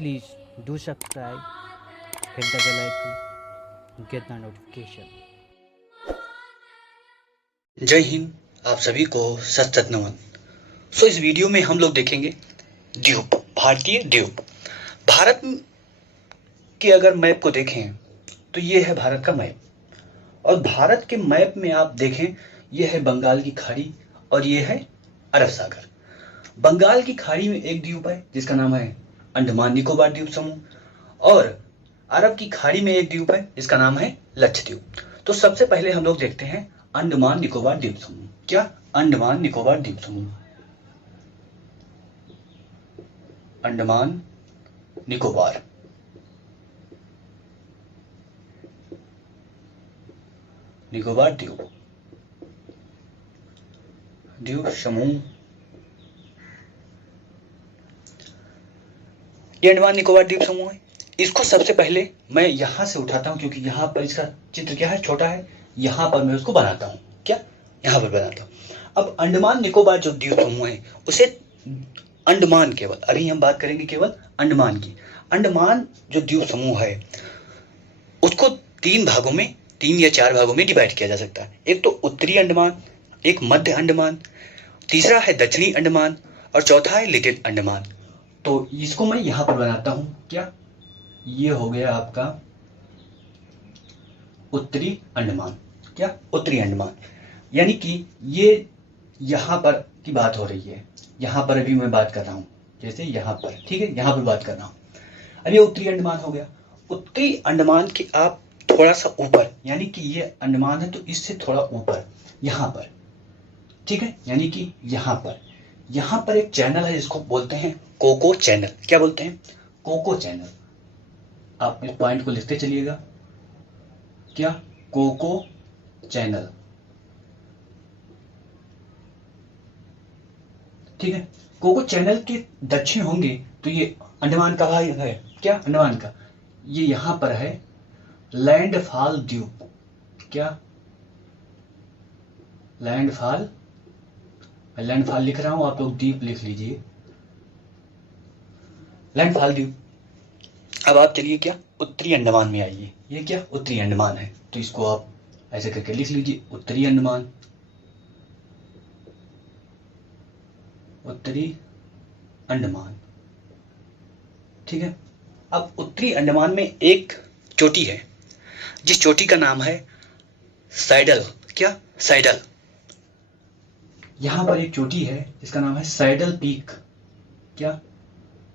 Please do subscribe, hit the bell icon, get the notification. जय हिंद। आप सभी को सत सत नमन। इस वीडियो में हम लोग देखेंगे द्वीप, भारतीय द्वीप। भारत के अगर मैप को देखें तो ये है भारत का मैप, और भारत के मैप में आप देखें ये है बंगाल की खाड़ी और ये है अरब सागर। बंगाल की खाड़ी में एक द्वीप है जिसका नाम है अंडमान निकोबार द्वीप समूह, और अरब की खाड़ी में एक द्वीप है जिसका नाम है लक्षद्वीप। तो सबसे पहले हम लोग देखते हैं अंडमान निकोबार द्वीप समूह। क्या? अंडमान निकोबार द्वीप समूह। अंडमान निकोबार निकोबार द्वीप द्वीप समूह। ये अंडमान निकोबार द्वीप समूह है। इसको सबसे पहले मैं यहां से उठाता हूं क्योंकि यहां पर इसका चित्र क्या है, छोटा है। यहां पर मैं उसको बनाता हूं। क्या? यहां पर बनाता हूं। अब अंडमान निकोबार जो द्वीप समूह है उसे अंडमान, केवल अभी हम बात करेंगे केवल अंडमान की। अंडमान जो द्वीप समूह है उसको तीन या चार भागों में डिवाइड किया जा सकता है। एक तो उत्तरी अंडमान, एक मध्य अंडमान, तीसरा है दक्षिणी अंडमान, और चौथा है लिटिल अंडमान। तो इसको मैं यहां पर बनाता हूं। क्या? ये हो गया आपका उत्तरी अंडमान। क्या? उत्तरी अंडमान। यानी कि ये यहां पर की बात हो रही है। यहां पर अभी मैं बात कर रहा हूं, जैसे यहां पर, ठीक है, यहां पर बात कर रहा हूं। अब ये उत्तरी अंडमान हो गया। उत्तरी अंडमान के आप थोड़ा सा ऊपर, यानी कि ये अंडमान है तो इससे थोड़ा ऊपर यहां पर, ठीक है, यानी कि यहां पर एक चैनल है जिसको बोलते हैं कोको चैनल। क्या बोलते हैं? Coco Channel. आप इस पॉइंट को लिखते चलिएगा। क्या? Coco Channel. ठीक है। कोको चैनल के दक्षिण होंगे तो ये अंडमान का भाग है। क्या? अंडमान का। ये यहां पर है लैंडफॉल द्वीप। क्या? लैंडफॉल। मैं लैंडफॉल लिख रहा हूं, आप लोग द्वीप लिख लीजिए। लैंडफॉल द्वीप। अब आप चलिए क्या उत्तरी अंडमान में आइए। ये क्या? उत्तरी अंडमान है, तो इसको आप ऐसे करके लिख लीजिए, उत्तरी अंडमान। उत्तरी अंडमान, ठीक है। अब उत्तरी अंडमान में एक चोटी है जिस चोटी का नाम है सैडल। क्या? सैडल। यहां पर एक चोटी है जिसका नाम है सैडल पीक। क्या?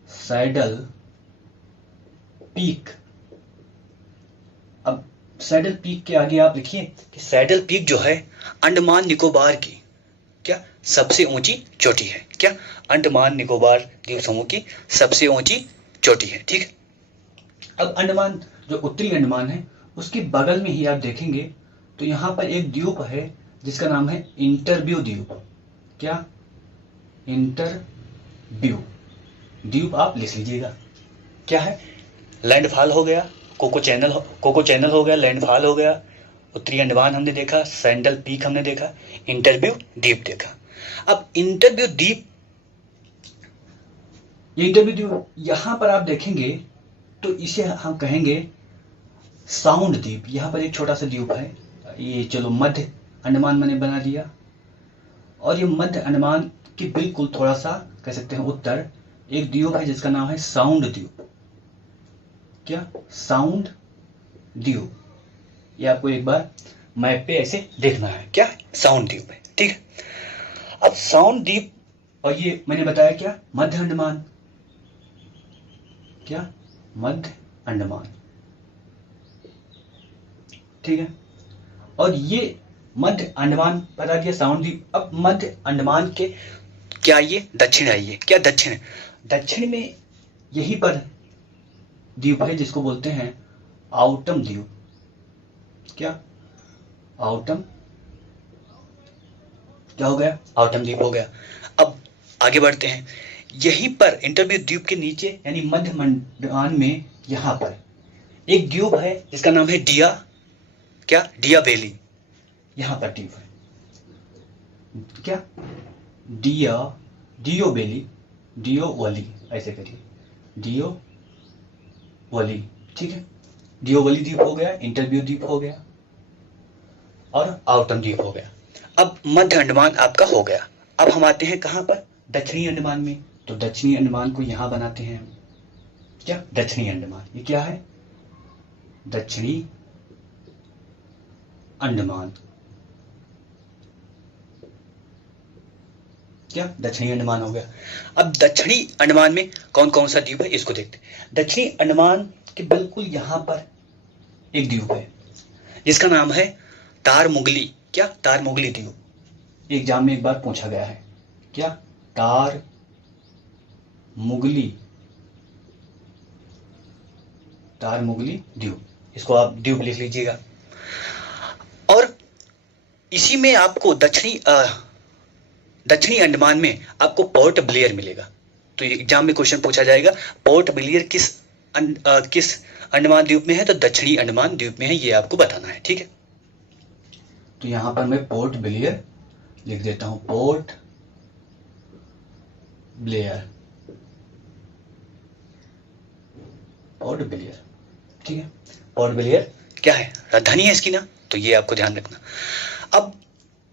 Saddle peak. अब सैडल पीक के आगे आप लिखिए कि सैडल पीक जो है अंडमान निकोबार की क्या सबसे ऊंची चोटी है। क्या? अंडमान निकोबार द्वीप समूह की सबसे ऊंची चोटी है, ठीक है। अब अंडमान जो उत्तरी अंडमान है उसके बगल में ही आप देखेंगे तो यहां पर एक द्वीप है जिसका नाम है इंटरव्यू द्वीप। क्या? इंटरव्यू द्वीप आप लिख लीजिएगा। क्या है? लैंडफॉल हो गया, कोको चैनल हो गया, लैंडफॉल हो गया, उत्तरी अंडमान हमने देखा, सैंडल पीक हमने देखा, इंटरव्यू द्वीप देखा। अब इंटरव्यू द्वीप, ये इंटरव्यू द्वीप यहां पर आप देखेंगे तो इसे हम कहेंगे साउंड द्वीप। यहां पर एक छोटा सा द्वीप है, ये चलो मध्य अंडमान मैंने बना दिया, और ये मध्य अंडमान के बिल्कुल थोड़ा सा कह सकते हैं उत्तर एक द्वीप है जिसका नाम है साउंड द्वीप। क्या? साउंड द्वीप। ये आपको एक बार मैप पे ऐसे देखना है। क्या? साउंड द्वीप है, ठीक है। अब साउंड द्वीप, और ये मैंने बताया क्या? मध्य अंडमान। क्या? मध्य अंडमान, ठीक है। और ये मध्य अंडमान बता दिया, साउंड द्वीप। अब मध्य अंडमान के क्या आइए, दक्षिण आइए। क्या? दक्षिण। दक्षिण में यहीं पर द्वीप है जिसको बोलते हैं आउटम द्वीप। क्या? आउटम। क्या हो गया? आउटम द्वीप हो गया। अब आगे बढ़ते हैं। यहीं पर इंटरव्यू द्वीप के नीचे यानी मध्य अंडमान में यहां पर एक द्वीप है जिसका नाम है डिया। क्या? डिया वैली। यहां पर द्वीप है। क्या? डिया, डियो वैली, डियो वैली, ऐसे करिए, डियो वली, ठीक है। डियोवली द्वीप हो गया, इंटरव्यू द्वीप हो गया और आउटम द्वीप हो गया। अब मध्य अंडमान आपका हो गया। अब हम आते हैं कहाँ पर, दक्षिणी अंडमान में। तो दक्षिणी अंडमान को यहां बनाते हैं हम, क्या, दक्षिणी अंडमान। ये क्या है, दक्षिणी अंडमान, क्या, दक्षिणी अंडमान हो गया। अब दक्षिणी अंडमान में कौन कौन सा द्वीप है इसको देखते हैं। दक्षिणी अंडमान के बिल्कुल यहां पर एक द्वीप है जिसका नाम है तार मुगली, क्या, तार मुगली द्वीप। एग्जाम में एक बार पूछा गया है, क्या, तार मुगली, तार मुगली द्वीप। इसको आप द्वीप लिख लीजिएगा। और इसी में आपको दक्षिणी अंडमान में आपको पोर्ट ब्लेयर मिलेगा। तो एग्जाम में क्वेश्चन पूछा जाएगा, पोर्ट ब्लेयर किस अंडमान द्वीप में है, तो दक्षिणी अंडमान द्वीप में है, ये आपको बताना है, ठीक है। तो यहां पर मैं पोर्ट ब्लेयर लिख देता हूं, पोर्ट ब्लेयर, पोर्ट ब्लेयर, ठीक है। पोर्ट ब्लेयर क्या है, राजधानी है इसकी ना, तो ये आपको ध्यान रखना। अब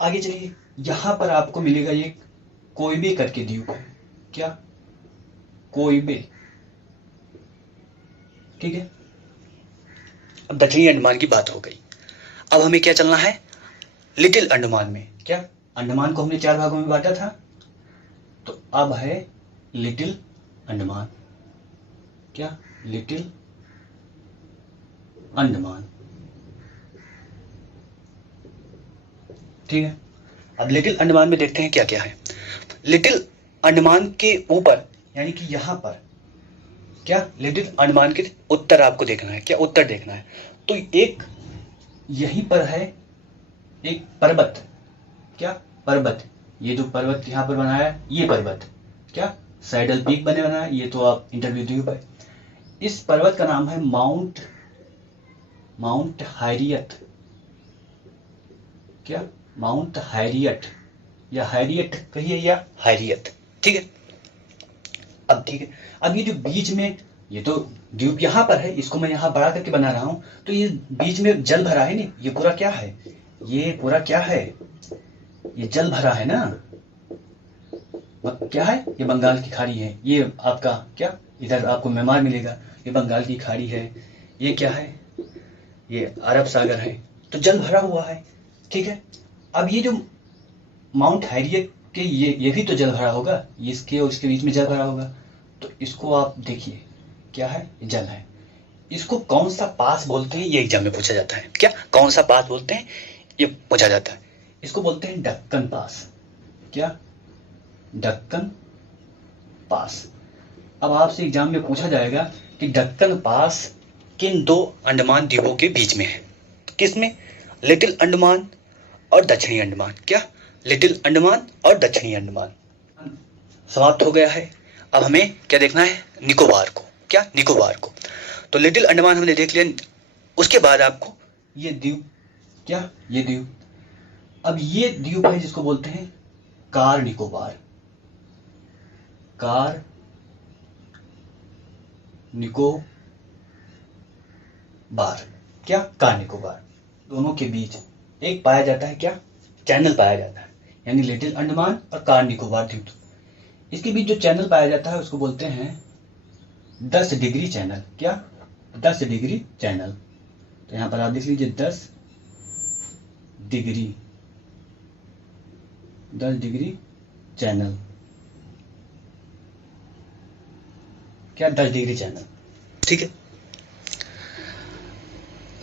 आगे चलिए, यहां पर आपको मिलेगा ये कोइबे करके द्वीप है, क्या, कोइबे, ठीक है। अब दक्षिणी अंडमान की बात हो गई। अब हमें क्या चलना है, लिटिल अंडमान में, क्या, अंडमान को हमने 4 भागों में बांटा था, तो अब है लिटिल अंडमान, क्या, लिटिल अंडमान, ठीक है। अब लिटिल अंडमान में देखते हैं क्या क्या है। लिटिल अंडमान के ऊपर यानी कि यहां पर, क्या, लिटिल अंडमान के उत्तर आपको देखना है, क्या, उत्तर देखना है। तो एक यहीं पर है एक पर्वत, क्या, पर्वत, ये जो पर्वत यहां पर बनाया है ये पर्वत, क्या, सैडल पीक बने बना है, ये तो आप इंटरव्यू द्वीप है। इस पर्वत का नाम है माउंट हैरियट, क्या, माउंट हैरियट, या हैरियट कहिए या हैरियत, ठीक है। अब ठीक है, अब ये जो बीच में, ये तो द्वीप यहां पर है, इसको मैं यहां बड़ा करके बना रहा हूं, तो ये बीच में जल भरा है नहीं, ये पूरा क्या है, ये पूरा क्या है, ये जल भरा है ना, क्या है, ये बंगाल की खाड़ी है, ये आपका क्या, इधर आपको म्यांमार मिलेगा, ये बंगाल की खाड़ी है, ये क्या है, ये अरब सागर है, तो जल भरा हुआ है, ठीक है। अब ये जो माउंट हैरियट के ये भी तो जल भरा होगा, इसके और इसके बीच में जल भरा होगा, तो इसको आप देखिए क्या है, जल है। इसको कौन सा पास बोलते हैं, ये एग्जाम में पूछा जाता है, क्या, कौन सा पास बोलते हैं, ये पूछा जाता है। इसको बोलते हैं डक्कन पास, क्या, डक्कन पास। अब आपसे एग्जाम में पूछा जाएगा कि डक्कन पास किन 2 अंडमान द्वीपों के बीच में है, किसमें, लिटिल अंडमान और दक्षिणी अंडमान, क्या, लिटिल अंडमान और दक्षिणी अंडमान। समाप्त हो गया है। अब हमें क्या देखना है, निकोबार को, क्या, निकोबार को। तो लिटिल अंडमान हमने देख लिया, उसके बाद आपको ये द्वीप, क्या, ये द्वीप, अब ये द्वीप है जिसको बोलते हैं कार निकोबार, कार निकोबार, क्या, कार निकोबार। दोनों के बीच एक पाया जाता है, क्या, चैनल पाया जाता है, यानी लिटिल अंडमान और कार निकोबार द्वीप, इसके बीच जो चैनल पाया जाता है उसको बोलते हैं 10 डिग्री चैनल, क्या, 10 डिग्री चैनल। तो यहां पर आप देख लीजिए 10 डिग्री चैनल, क्या, 10 डिग्री चैनल, ठीक है।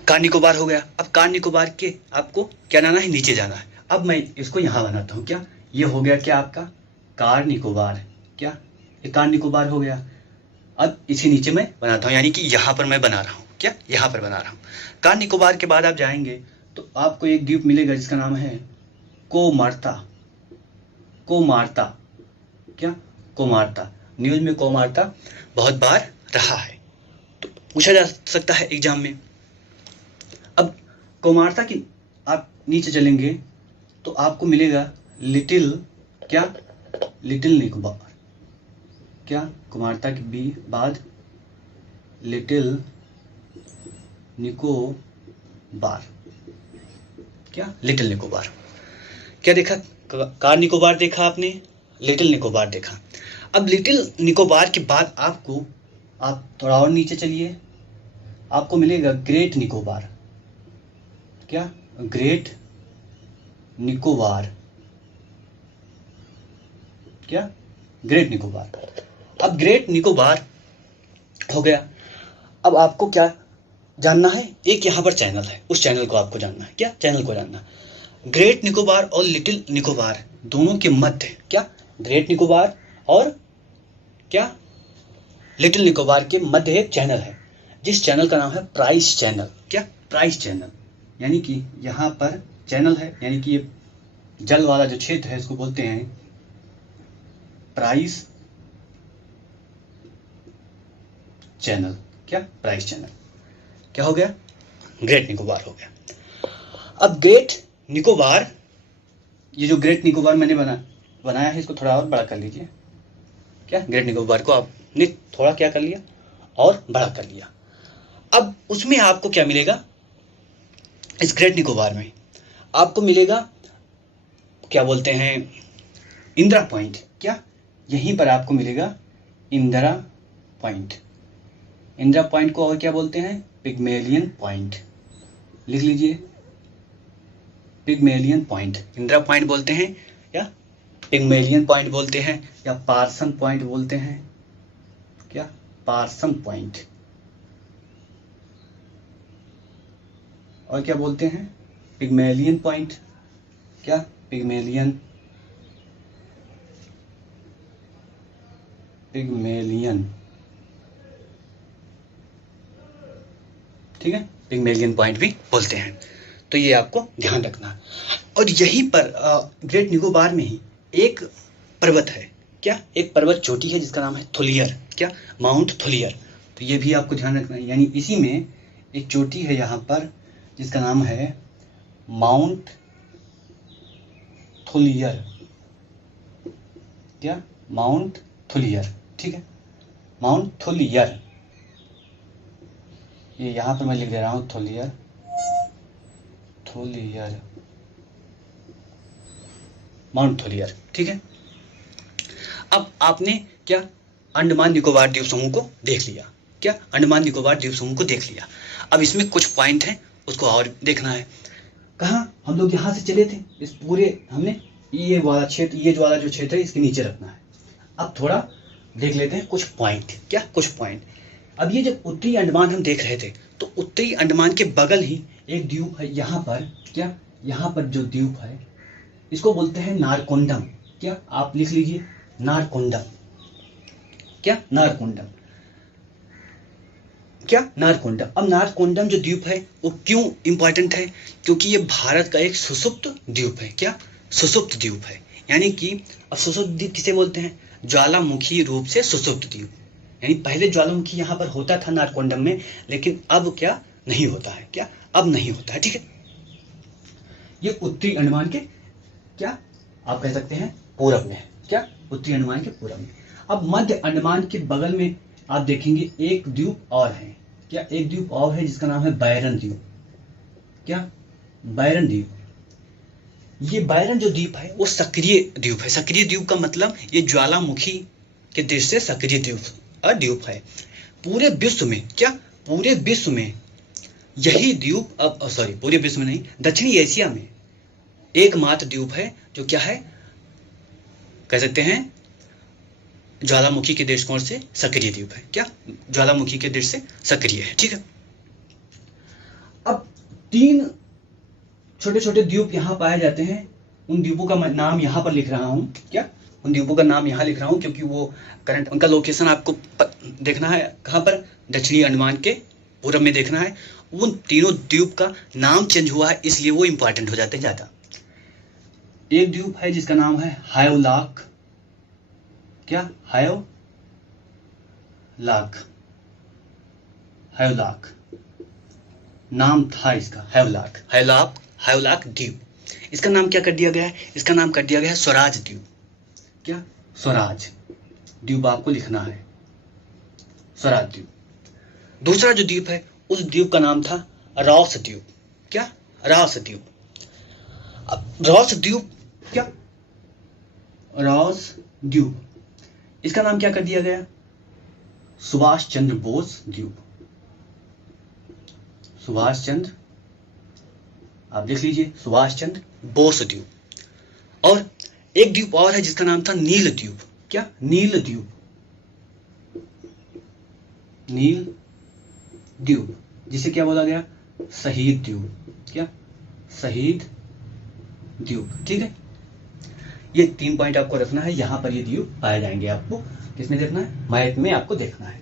कार निकोबार हो गया। अब कार निकोबार के आपको क्या जाना है, नीचे जाना है। अब मैं इसको यहां बनाता हूं, क्या, ये हो गया क्या आपका कार निकोबार, क्या, ये कार निकोबार हो गया। अब इसी नीचे मैं बनाता हूं, यानी कि यहां पर मैं बना रहा हूं, क्या, यहां पर बना रहा हूं। कार निकोबार के बाद आप जाएंगे तो आपको एक द्वीप मिलेगा जिसका नाम है कोमार्ता, कोमार्ता, क्या, कोमार्ता। न्यूज में कोमार्ता बहुत बार रहा है, तो पूछा जा सकता है एग्जाम में। अब कोमार्ता की आप नीचे चलेंगे तो आपको मिलेगा लिटिल, क्या, लिटिल निकोबार, क्या, कोमार्ता के बाद लिटिल निकोबार। क्या? लिटिल निकोबार। क्या देखा? कार निकोबार देखा आपने, लिटिल निकोबार देखा। अब लिटिल निकोबार के बाद आपको, आप थोड़ा और नीचे चलिए, आपको मिलेगा ग्रेट निकोबार। क्या? ग्रेट निकोबार। क्या? ग्रेट निकोबार। अब ग्रेट निकोबार हो गया। अब आपको क्या जानना है? एक यहाँ पर चैनल है, उस चैनल को आपको जानना है। क्या? चैनल को जानना है। ग्रेट निकोबार और लिटिल निकोबार दोनों के मध्य, क्या? ग्रेट निकोबार और क्या? लिटिल निकोबार के मध्य एक चैनल है, जिस चैनल का नाम है प्राइस चैनल। क्या? Price channel. यानी कि यहाँ पर चैनल है, यानी कि ये जल वाला जो क्षेत्र है इसको बोलते हैं प्राइस चैनल। क्या? Price channel. क्या हो गया? ग्रेट निकोबार हो गया। अब ग्रेट निकोबार, ये जो ग्रेट निकोबार मैंने बनाया है, इसको थोड़ा और बड़ा कर लीजिए। क्या? ग्रेट निकोबार को आपने थोड़ा क्या कर लिया? और बड़ा कर लिया। अब उसमें आपको क्या मिलेगा? इस ग्रेट निकोबार में आपको मिलेगा, क्या बोलते हैं, इंदिरा पॉइंट। क्या? यहीं पर आपको मिलेगा इंदिरा पॉइंट। इंदिरा पॉइंट को और क्या बोलते हैं? Pygmalion point. लिख लीजिए, पिग्मेलियन पॉइंट। इंदिरा पॉइंट बोलते हैं, या पिग्मेलियन पॉइंट बोलते हैं, या पार्सन पॉइंट बोलते हैं। क्या? Parson Point. और क्या बोलते हैं? Pygmalion point. क्या? पिग्मेलियन ठीक है, पिग्मेलियन पॉइंट भी बोलते हैं। तो ये आपको ध्यान रखना। और यहीं पर ग्रेट निकोबार में ही एक पर्वत है। क्या? एक पर्वत चोटी है जिसका नाम है थोलियर। क्या? माउंट थोलियर। तो ये भी आपको ध्यान रखना है। यानी इसी में एक चोटी है यहाँ पर जिसका नाम है माउंट थोलियर। क्या? माउंट थोलियर। ठीक है, माउंट थोलियर। ये यहाँ पर मैं लिख दे रहा हूँ थोलियर, थोलियर, माउंट थोलियर। ठीक है। अब आपने क्या? अंडमान निकोबार द्वीप समूह को देख लिया। क्या? अंडमान निकोबार द्वीप समूह को देख लिया। अब इसमें कुछ पॉइंट हैं, उसको और देखना है। कहाँ? हम लोग यहाँ से चले थे, इस पूरे हमने ये वाला क्षेत्र, ये वाला जो क्षेत्र है इसके नीचे रखना है। अब थोड़ा देख लेते हैं कुछ पॉइंट। क्या? कुछ पॉइंट। अब ये जब उत्तरी अंडमान हम देख रहे थे, तो उत्तरी अंडमान के बगल ही एक द्वीप है यहाँ पर। क्या? यहाँ पर जो द्वीप है इसको बोलते हैं नारकोंडम। क्या? आप लिख लीजिए, नारकोंडम। क्या? नारकोंडम। क्या? नारकोंडम। अब नारकोंडम जो द्वीप है वो क्यों इंपॉर्टेंट है? क्योंकि ये भारत का एक सुषुप्त द्वीप है। क्या? सुषुप्त द्वीप है। यानी कि अब सुषुप्त द्वीप किसे बोलते हैं? ज्वालामुखी रूप से सुषुप्त द्वीप। यानी पहले ज्वालामुखी यहाँ पर होता था नारकोंडम में, लेकिन अब क्या? नहीं होता है। क्या? अब नहीं होता है। ठीक है। ये उत्तरी अंडमान के, क्या आप कह सकते हैं, पूरब में है। क्या? उत्तरी अंडमान के पूरब में। अब मध्य अंडमान के बगल में आप देखेंगे एक द्वीप और है। क्या? एक द्वीप और है जिसका नाम है बैरन द्वीप। क्या? बैरन द्वीप। ये बैरन जो द्वीप है वो सक्रिय द्वीप है। सक्रिय द्वीप का मतलब ये ज्वालामुखी के देश से सक्रिय द्वीप है। पूरे विश्व में, क्या? पूरे विश्व में यही द्वीप, अब सॉरी, पूरे विश्व में नहीं, दक्षिणी एशिया में एकमात्र द्वीप है जो क्या है, कह सकते हैं, ज्वालामुखी के दृष्टिकोण से सक्रिय द्वीप है। क्या? ज्वालामुखी के दृष्टि से सक्रिय है। ठीक है। अब 3 छोटे छोटे द्वीप यहाँ पाए जाते हैं। उन द्वीपों का मैं नाम यहाँ पर लिख रहा हूँ। क्या? उन द्वीपों का नाम यहाँ लिख रहा हूँ क्योंकि वो करंट, उनका लोकेशन आपको देखना है। कहाँ पर? दक्षिणी अंडमान के पूरब में देखना है। उन तीनों द्वीप का नाम चेंज हुआ है, इसलिए वो इंपॉर्टेंट हो जाते हैं ज़्यादा। एक द्वीप है जिसका नाम है हायोलाक। क्या? हायोलाक नाम था इसका, हायोलाक द्वीप। इसका नाम क्या कर दिया गया है? इसका नाम कर दिया गया है स्वराज द्वीप। क्या? स्वराज द्वीप आपको लिखना है, स्वराज द्वीप। दूसरा जो द्वीप है उस द्वीप का नाम था रॉस द्वीप। क्या? रॉस द्वीप। अब रॉस द्वीप, क्या? रॉस द्वीप, इसका नाम क्या कर दिया गया? सुभाष चंद्र बोस द्वीप। सुभाष चंद्र, आप देख लीजिए, सुभाष चंद्र बोस द्वीप। और एक द्वीप और है जिसका नाम था नील द्वीप। क्या? नील द्वीप। नील द्वीप, जिसे क्या बोला गया? शहीद द्वीप। क्या? शहीद द्वीप। ठीक है, ये 3 पॉइंट आपको रखना है। यहां पर ये द्वीप पाए जाएंगे। आपको किसमें देखना है? मैप में आपको देखना है।